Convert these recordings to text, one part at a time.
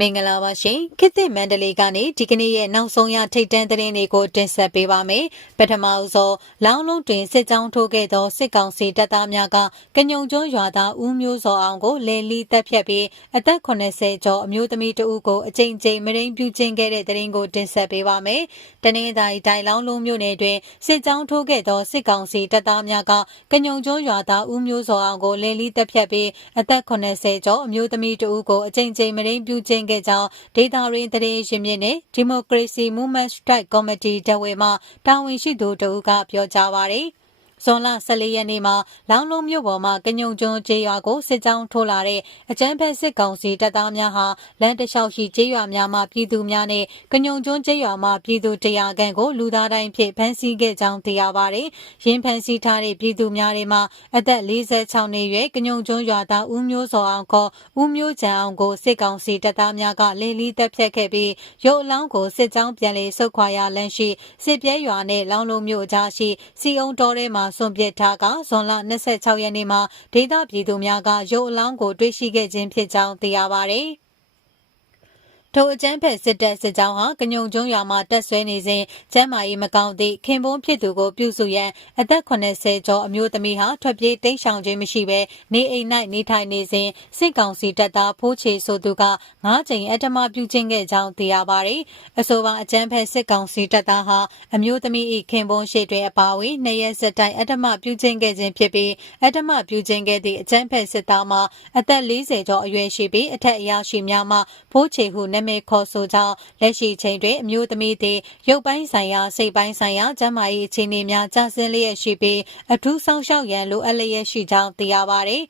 မင်္ဂလာပါရှင်ခေတ်သစ်မန္တလေးကနေဒီကနေ့ရဲ့နောက်ဆုံးရထိတ်တန့်သတင်းတွေကိုတင်ဆက်ပေးပါမယ်ပထမဦးဆုံးလောင်းလုံးတွင်စစ်ကြောင်းထိုးခဲ့သောစစ်ကောင်စီတပ်သားများကကညုံကျွန်းရွာသားဦးမျိုးစောအောင်ကိုလေလီတပ်ဖြတ်ပြီးအသက်80ကျော်အမျိုးသမီးတဦးကိုအကြိမ်ကြိမ်မရင်းပြုကျင်းခဲ့တဲ့သတင်းကိုတင်ဆက်ပေးပါမယ်တနင်္သာရီတိုင်းလောင်းလုံးမြို့နယ်တွင်စစ်ကြောင်းထိုးခဲ့သောစစ်ကောင်စီတပ်သားများကကညုံကျွန်းရွာသားဦးမျိုးစောအောင်ကိုလေလီတပ်ဖြတ်ပြီးအသက်80ကျော်အမျိုးသမီးတဦးကိုအကြိမ်ကြိမ်မရင်းပြုကျင်းခဲ့ကြောင်းဒေတာရင်းသတင်းရင်းမြစ်နဲ့ Democracy Movement Strike Committee တဝေမှတာဝန်ရှိသူတို့ကပြောကြားပါရယ် ဇွန်လ14ရက်နေ့မှာလောင်းလုံးမြို့ပေါ်မှာကညုံကျွန်းကျေးရွာကိုစစ်ကြောင်းထိုးလာတဲ့အကြမ်းဖက်စစ်ကောင်စီတပ်သားများဟာလမ်းတလျှောက်ရှိကျေးရွာများမှာပြည်သူများနဲ့ကညုံကျွန်းကျေးရွာမှာပြည်သူတရာခန့်ကိုလူသားတိုင်းဖြင့်ဖမ်းဆီးခဲ့ကြောင်းသိရပါတယ်။ရင်းဖမ်းဆီးထားတဲ့ပြည်သူများတွေမှာအသက်46နှစ်ရွယ်ကညုံကျွန်းရွာသားဦးမျိုးစောအောင်ခေါ်ဦးမျိုးချန်အောင်ကိုစစ်ကောင်စီတပ်သားများကလေလီတပ်ဖြတ်ခဲ့ပြီးရုပ်အလောင်းကိုစစ်ကြောင်းပြန်လည်ဆုတ်ခွာရလမ်းရှိစစ်ပြဲရွာနဲ့လောင်းလုံးမြို့အကြားရှိစီအုံတော်ထဲမှာစွန့်ပစ်ထားကဇွန်လ26ရက်နေ့မှာဒေသပြည်သူများကရုပ်အလောင်းကိုတွေ့ရှိခဲ့ခြင်းဖြစ်ကြောင်းသိရပါဗျ။ ထိုအကျန်းဖက်စစ်တပ်စစ်ကြောင်းဟာကညုံကျွန်းရွာမှာတက်ဆွဲနေစဉ်ကျမ်းမာရေးမကောင်းသည့်ခင်ပွန်းဖြစ်သူကိုပြုစုရန်အသက်80ကျော်အမျိုးသမီးဟာထွက်ပြေးတိမ်းရှောင်ခြင်းမရှိဘဲနေအိမ်၌နေထိုင်နေစဉ်စစ်ကောင်စီတပ်သားဖိုးချေဆိုသူကငါးကြိမ်အတ္တမပြုခြင်းခဲ့ကြောင်းသိရပါသည်အဆိုပါအကျန်းဖက်စစ်ကောင်စီတပ်သားဟာအမျိုးသမီး၏ခင်ပွန်းရှိတွင်အပါအဝင်နှစ်ရက်ဆက်တိုင်အတ္တမပြုခြင်းခဲ့ခြင်းဖြစ်ပြီးအတ္တမပြုခြင်းခဲ့သည့်အကျန်းဖက်စစ်သားမှာအသက်40ကျော်အရွယ်ရှိပြီးအထက်အရာရှိများမှဖိုးချေဟုနာမည်ခေါ်ဆိုကြောင်းလက်ရှိချိန်တွင်အမျိုးသမီးသည်ရုပ်ပိုင်းဆိုင်ရာစိတ်ပိုင်းဆိုင်ရာကျန်းမာရေးအခြေအနေများကျဆင်းလျက်ရှိပြီးအထူးဆောင်ရှောက်ရန်လိုအပ်လျက်ရှိကြောင်းသိရပါသည်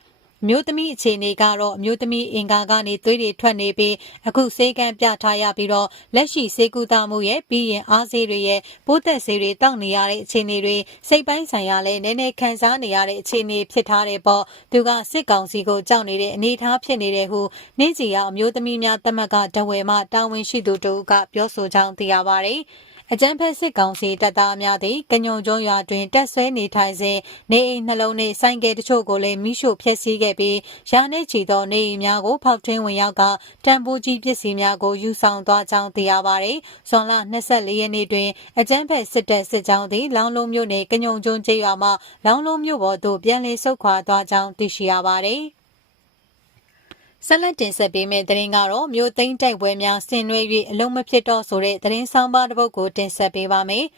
မျိုးသမီးအခြေအနေကတော့အမျိုးသမီးအင်္ဂါကနေသွေးတွေထွက်နေပြီးအခုဆေးကမ်းပြထားရပြီးတော့လက်ရှိဆေးကုသမှုရဲ့ပြီးရင်အားဆေးတွေရဲ့ပိုးသက်ဆေးတွေတောက်နေရတဲ့အခြေအနေတွေစိတ်ပိုင်းဆိုင်ရာလည်းနည်းနည်းခံစားနေရတဲ့အခြေအနေဖြစ်ထားတဲ့ပေါ့သူကစစ်ကောင်စီကိုကြောက်နေတဲ့အနေအထားဖြစ်နေတဲ့ဟုနှင်းစီရအမျိုးသမီးများတမတ်ကတဝယ်မှတာဝန်ရှိသူတို့ကပြောဆိုကြောင်းသိရပါတယ်။ အကြမ်းဖက်စစ်ကောင်စီတပ်သားများသည်ကညုံကျွန်းရွာတွင်တက်ဆွဲနေထိုင်စဉ်နေအိမ်နှလုံးနှင့်ဆိုင်ကယ်တချို့ကိုလည်းမိရှို့ဖျက်ဆီးခဲ့ပြီးရာနှင့်ချီသောနေအိမ်များကိုဖောက်ထွင်းဝင်ရောက်ကတံပိုးကြီးပစ္စည်းများကိုယူဆောင်သွားကြောင်းသိရပါသည်။ဇွန်လ24ရက်နေ့တွင်အကြမ်းဖက်စစ်တပ်စစ်ကြောင်းသည်လောင်းလုံးမြို့နယ်ကညုံကျွန်းကျေးရွာမှလောင်းလုံးမြို့ပေါ်သို့ပြန်လည်ဆုတ်ခွာသွားကြောင်းသိရှိရပါသည်။ ဆက်လက်တင်ဆက်ပေးမယ့်သတင်းကတော့မြို့သိမ်းတိုက်ပွဲများဆင်နွှဲ၍အလုံးမဖြစ်တော့ဆိုတဲ့သတင်းဆောင်ပါတစ်ပုဒ်ကိုတင်ဆက်ပေးပါမယ်။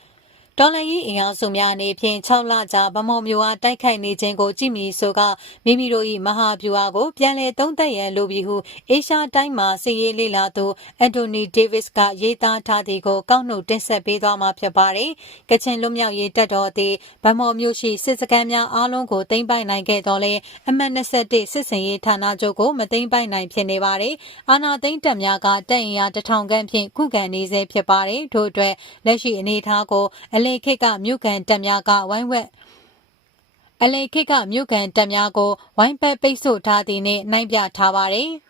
တော်လန်ရေးအင်အားစုများအနေဖြင့်6လကြာဗမော်မျိုးအားတိုက်ခိုက်နေခြင်းကိုကြည့်မီဆိုကမိမိတို့၏မဟာဗျူဟာကိုပြန်လည်သုံးသပ်ရန်လိုပြီးဟုအေရှားတိုင်းမှာစီရေးလေလာသူအန်တိုနီဒေးဗစ်ကရေးသားထားသည်ကိုကောက်နှုတ်တင်ဆက်ပေးသွားမှာဖြစ်ပါတယ်။ကချင်လွတ်မြောက်ရေးတပ်တော်သည်ဗမော်မျိုးရှိစစ်စခန်းများအားလုံးကိုသိမ်းပိုက်နိုင်ခဲ့တော်လဲအမှတ်21စစ်စင်ရေးဌာနချုပ်ကိုမသိမ်းပိုက်နိုင်ဖြစ်နေပါတယ်။အာနာသိန်းတပ်များကတပ်အင်အားတထောင်ခန့်ဖြင့်ခုခံနေဆဲဖြစ်ပါတယ်။ထို့အတွက်လက်ရှိအနေအထားကိုအလင်ခေတ်ကမြို့ကန်တပ်များကဝိုင်းဝက်အလေခေတ်ကမြို့ကန်တပ်များကိုဝိုင်းပတ်ပိတ်ဆို့ထားသည်နှင့်နှိုင်းပြထားပါသည်။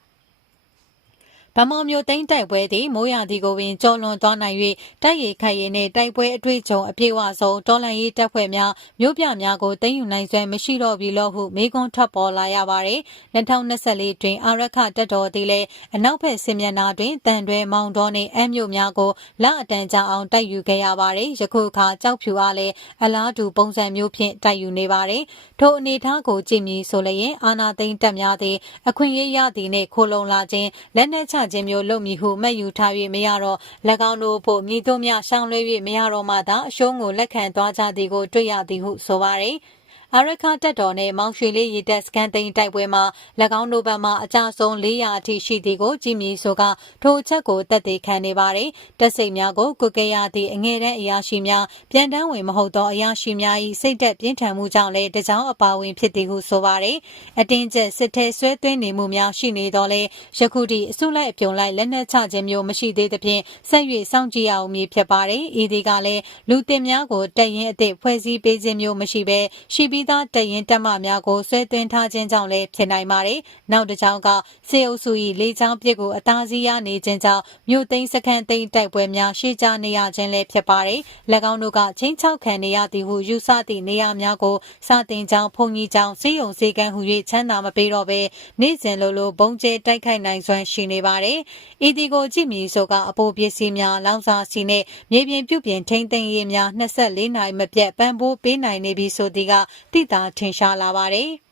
ဗမော်မျိုးသိန်းတိုက်ပွဲသည်မိုးရာသီကိုပင်ကျော်လွန်သွားနိုင်၍တိုက်ရိုက်ခိုက်ရည်နှင့်တိုက်ပွဲအတွေ့အကြုံအပြည့်အဝဆုံးတော်လန်ရေးတပ်ဖွဲ့များမြို့ပြများကိုသိမ်းယူနိုင်စွမ်းမရှိတော့ပြီလို့ဟုမေကွန်းထွက်ပေါ်လာရပါသည်2024တွင်အာရခတပ်တော်သည်လည်းအနောက်ဘက်ဆင်မျက်နှာတွင်တန်တွဲမောင်တော်နှင့်အမြို့များကိုလအတန်ကြာအောင်တိုက်ယူခဲ့ရပါသည်ယခုအခါကြောက်ဖြူအားလည်းအလားတူပုံစံမျိုးဖြင့်တိုက်ယူနေပါသည်ထိုအနေထားကိုကြည့်မြည်ဆိုလျင်အာနာသိန်းတပ်များသည်အခွင့်အရေးရသည်နှင့်ခိုလုံလာခြင်းလက်နက်ချခြင်းမျိုးလုပ်မည်ဟုမှတ်ယူထား၍မရတော့၎င်းတို့ဖို့မြည်တို့များရှောင်းလွှဲ၍မရတော့မှသာအရှုံးကိုလက်ခံသွားကြသည်ကိုတွေ့ရသည်ဟုဆိုပါရယ်။ အာရခတက်တော်နဲ့မောင်ရွှေလေးရေတပ်စကန်သိန်းတိုက်ပွဲမှာ၎င်းတို့ဘက်မှအကြဆုံး400အထိရှိသည်ကိုကြည်မြည်ဆိုကထိုအချက်ကိုတက်သေးခံနေပါတယ်တက်စိတ်များကိုကုကေရသည့်အငယ်တန်းအရာရှိများပြန်တန်းဝင်မဟုတ်သောအရာရှိများ၏စိတ်သက်ပြင်းထန်မှုကြောင့်လည်းတကြောင်အပါဝင်ဖြစ်သည်ဟုဆိုပါတယ်အတင်းကျပ်စစ်ထဲဆွဲသွင်းနေမှုများရှိနေတော့လဲယခုထိအစုလိုက်အပြုံလိုက်လက်နက်ချခြင်းမျိုးမရှိသေးသဖြင့်ဆက်၍စောင့်ကြည့်ရအောင်မည်ဖြစ်ပါတယ်ဤဒီကလည်းလူတင်များကိုတက်ရင်အစ်စ်ဖွဲ့စည်းပေးခြင်းမျိုးမရှိဘဲရှိပြီးပြီးသားတရင်တက်မှများကိုဆွဲသွင်းထားခြင်းကြောင့်လည်းဖြစ်နိုင်ပါတယ်။နောက်တစ်ကြောင်းကစေအုပ်စု၏လေးချောင်းပြစ်ကိုအသားစီးရနေခြင်းကြောင့်မြို့သိမ်းစခန်းသိမ်းတိုက်ပွဲများရှေ့ကြနေရခြင်းလည်းဖြစ်ပါတယ်။၎င်းတို့ကချင်းချောက်ခံနေရသည်ဟုယူဆသည့်နေရာများကိုစတင်ကြောင်းဖုန်ကြီးကြောင်းစေယုံစေကန်းဟူ၍ချမ်းသာမပေးတော့ဘဲနေ့စဉ်လိုလိုဘုံကျဲတိုက်ခိုက်နိုင်စွမ်းရှိနေပါတယ်။ဤဒီကိုကြည့်မည်ဆိုကအပိုပစ္စည်းများလောင်စာစီနှင့်မြေပြင်ပြုပြင်ထိန်းသိမ်းရေးများ24နိုင်မပြတ်ပံ့ပိုးပေးနိုင်နေပြီဆိုသည်ကတိတာထင်ရှားလာပါတယ်။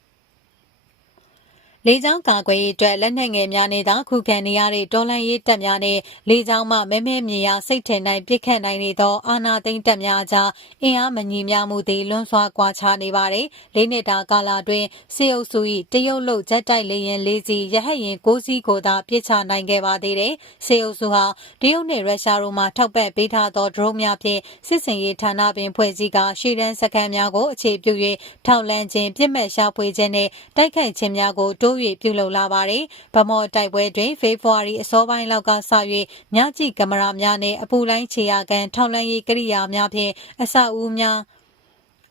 လေကြောင်းကာကွယ်ရေးအတွက်လက်နက်ငယ်များနဲ့သာခုခံနေရတဲ့တော်လှန်ရေးတပ်များနဲ့လေကြောင်းမှမဲမဲမြေရစိတ်ထင်နိုင်ပစ်ခတ်နိုင်နေသောအာဏာသိမ်းတပ်များကြားအင်အားမညီမျှမှုတွေလွန်စွာကွာခြားနေပါတယ်။လေးနှစ်တာကာလအတွင်းစေအုပ်စု၏တရုတ်လုတ်ဂျက်တိုက်လေယာဉ်လေးစီရဟတ်ယာဉ်၉စီးကိုသာပစ်ချနိုင်ခဲ့ပါသေးတယ်။စေအုပ်စုဟာတရုတ်နဲ့ရုရှားတို့မှထောက်ပံ့ပေးထားသောဒရုန်းများဖြင့်စစ်စင်ရေးဌာနပင်ဖွဲ့စည်းကရှေ့တန်းစခန်းများကိုအခြေပြု၍ထောက်လန့်ခြင်းပြစ်မှတ်ရှာဖွေခြင်းနှင့်တိုက်ခိုက်ခြင်းများကိုတိုး၍ပြုလုပ်လာပါတယ်။ဗမော်တိုက်ပွဲတွင်ဖေဖော်ဝါရီအစောပိုင်းလောက်ကစ၍ညကြည့်ကင်မရာများနှင့်အပူလိုင်းခြေရာကန်ထောက်လန့်ရေးကိရိယာများဖြင့်အဆောက်အဦများ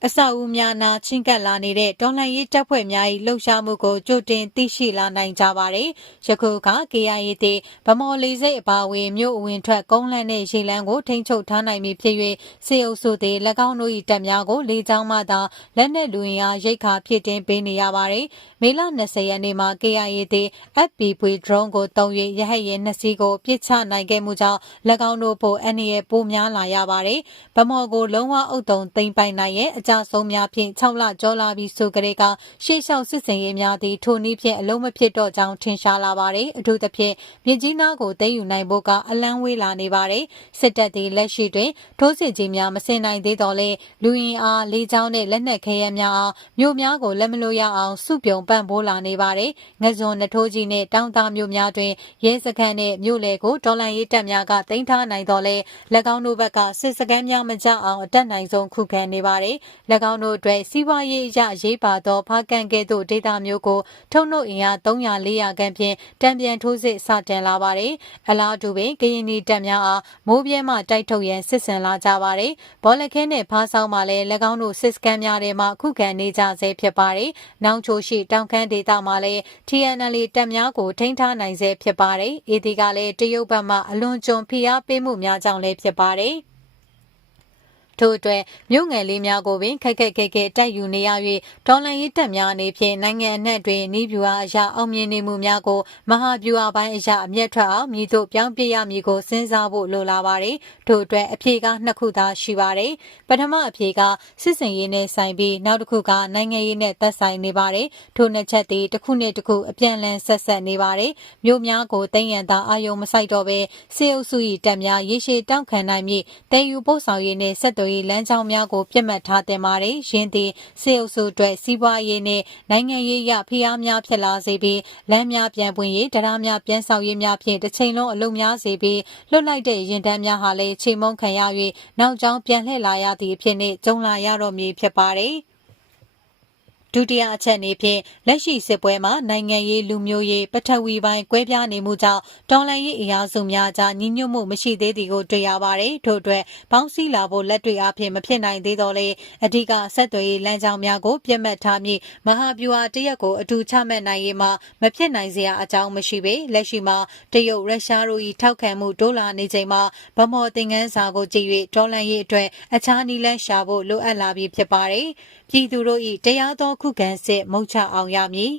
အဆောက်အဦများနာချင်းကပ်လာနေတဲ့တော်လှန်ရေးတပ်ဖွဲ့များ၏လှုပ်ရှားမှုကိုကြိုတင်သိရှိလာနိုင်ကြပါတယ်။ယခုက KIA တီဗမော်လေးစိတ်အပါအဝင်မြို့အဝင်ထွက်ကုန်းလန့်နဲ့ရေလန်းကိုထိန်းချုပ်ထားနိုင်ပြီဖြစ်၍စေအုပ်စုသည်၎င်းတို့၏တပ်များကိုလေကြောင်းမှသာလက်နက်လူရင်အားရိတ်ခါဖြစ်တင်ပေးနေရပါတယ်။မေလ20ရက်နေ့မှာ KIA တီ FPV drone ကိုတုံး၍ရဟတ်ယာဉ်နှစ်စီးကိုပစ်ချနိုင်ခဲ့မှုကြောင့်၎င်းတို့ဖို့အန္တရာယ်ပိုများလာရပါတယ်။ဗမော်ကိုလုံးဝအုပ်တုံသိမ့်ပိုင်နိုင်ရဲ့အကြဆုံးများဖြင့်6လကျော်လာပြီးဆိုကြတဲ့ကရှေ့လျှောက်စစ်စင်ရေးများသည်ထိုနည်းဖြင့်အလုံးမဖြစ်တော့ကြောင်းထင်ရှားလာပါတယ်အထူးသဖြင့်မြစ်ကြီးနားကိုသိမ်းယူနိုင်ဖို့ကအလန်းဝေးလာနေပါတယ်စစ်တပ်သည်လက်ရှိတွင်ထိုးစစ်ကြီးများမစင်နိုင်သေးတော့လဲလူရင်အားလေးချောင်းနဲ့လက်နက်ခဲယမ်းများအားမြို့များကိုလက်မလို့ရအောင်စုပြုံပန့်ပိုးလာနေပါတယ်ငဇွန်နထိုးကြီးနဲ့တောင်သားမြို့များတွင်ရဲစခန်းနဲ့မြို့လေကိုဒေါ်လာရေးတပ်များကတင်ထားနိုင်တော့လဲ၎င်းတို့ဘက်ကစစ်စခန်းများမကြအောင်အတက်နိုင်ဆုံးခုခံနေပါတယ်၎ င်းတို့အတွက်စီးပွားရေးအရရေးပါသောဖားကန်ကဲ့သို့ဒေတာမျိုးကိုထုံနှုတ်အင်အား300 400ခန့်ဖြင့်တံပြန်ထိုးစစ်စတင်လာပါတယ်။အလားတူပင်ကရင်နီတပ်များအားမိုးပြဲမှတိုက်ထုတ်ရန်စစ်ဆင်လာကြပါတယ်။ဘောလခဲနဲ့ဖားဆောင်မှလည်း၎င်းတို့စစ်စကန်များထဲမှခုခံနေကြဆဲဖြစ်ပါတယ်။နောင်ချိုရှိတောင်ခမ်းဒေသမှာလည်း TNL တပ်များကိုထိန်းထားနိုင်ဆဲဖြစ်ပါတယ်။အေဒီကလည်းတရုတ်ဘက်မှအလွန်ကျွံဖိအားပေးမှုများကြောင့်လည်းဖြစ်ပါတယ်။ ထို့အတွက်မြို့ငယ်လေးများကိုပင်ခက်ခက်ခဲခဲတိုက်ယူနေရ၍ဒေါ်လာရေးတက်များအနေဖြင့်နိုင်ငံအနှံ့တွင်နီးဗျူဟာအရာအောင်မြင်နေမှုများကိုမဟာဗျူဟာပိုင်းအရာအမျက်ထွက်အောင်မြည်သို့ပြောင်းပြရမည်ကိုစဉ်းစားဖို့လိုလာပါတယ်။ထို့အတွက်အဖြေကနှစ်ခုသာရှိပါတယ်။ပထမအဖြေကစစ်စင်ရေးနဲ့ဆိုင်ပြီးနောက်တစ်ခုကနိုင်ငံရေးနဲ့သက်ဆိုင်နေပါတယ်။ထိုနှစ်ချက်သည်တစ်ခုနဲ့တစ်ခုအပြန်အလှန်ဆက်ဆက်နေပါတယ်။မြို့များကိုတင်ရန်သာအာယုံမဆိုင်တော့ဘဲစေအုပ်စု၏တပ်များရေရှည်တောင့်ခံနိုင်မည်တဲယူပို့ဆောင်ရေးနဲ့ဆက်သွယ်ရေးလမ်းကြောင်းများကိုပြတ်မှတ်ထားတင်ပါတယ်။ရင်းသည်စေအုပ်စုအတွက်စီးပွားရေးနဲ့နိုင်ငံရေးရဖိအားများဖြစ်လာစေပြီးလမ်းများပြန်ပွင့်ရေးတရားများပြန်ဆောင်ရေးများဖြင့်တစ်ချိန်လုံးအလုံးများစေပြီးလွတ်လိုက်တဲ့ရင်တန်းများဟာလည်းချိန်မုံခံရ၍နောက်ကျောင်းပြန်လှည့်လာရသည့်အဖြစ်နှင့်ကြုံလာရတော့မည်ဖြစ်ပါတယ်။ ဒုတိယအချက်အနေဖြင့်လက်ရှိစစ်ပွဲမှာနိုင်ငံရေးလူမျိုးရေးပထဝီပိုင်းကွဲပြားနေမှုကြောင့်တော်လှန်ရေးအရာစုများကြားညီညွတ်မှုမရှိသေးသည်ကိုတွေ့ရပါတယ်။ထို့အတွက်ပေါင်းစည်းလာဖို့လက်တွေ့အဖြစ်မဖြစ်နိုင်သေးတော့လေအဓိကဆက်သွယ်ရေးလမ်းကြောင်းများကိုပြတ်မှတ်ထားပြီးမဟာဗျူဟာတရက်ကိုအထူးချမှတ်နိုင်ရေးမှာမဖြစ်နိုင်စရာအကြောင်းမရှိပေလက်ရှိမှာတရုတ်ရုရှားတို့၏ထောက်ခံမှုတိုးလာနေချိန်မှာဗမော်သင်္ကန်းစာကိုကြည့်၍ဒေါ်လန်ရေးအတွက်အခြားနည်းလမ်းရှာဖို့လိုအပ်လာပြီဖြစ်ပါတယ်။ပြည်သူတို့၏တရားသောခုခံစစ်မုတ်ချအောင်ရမည်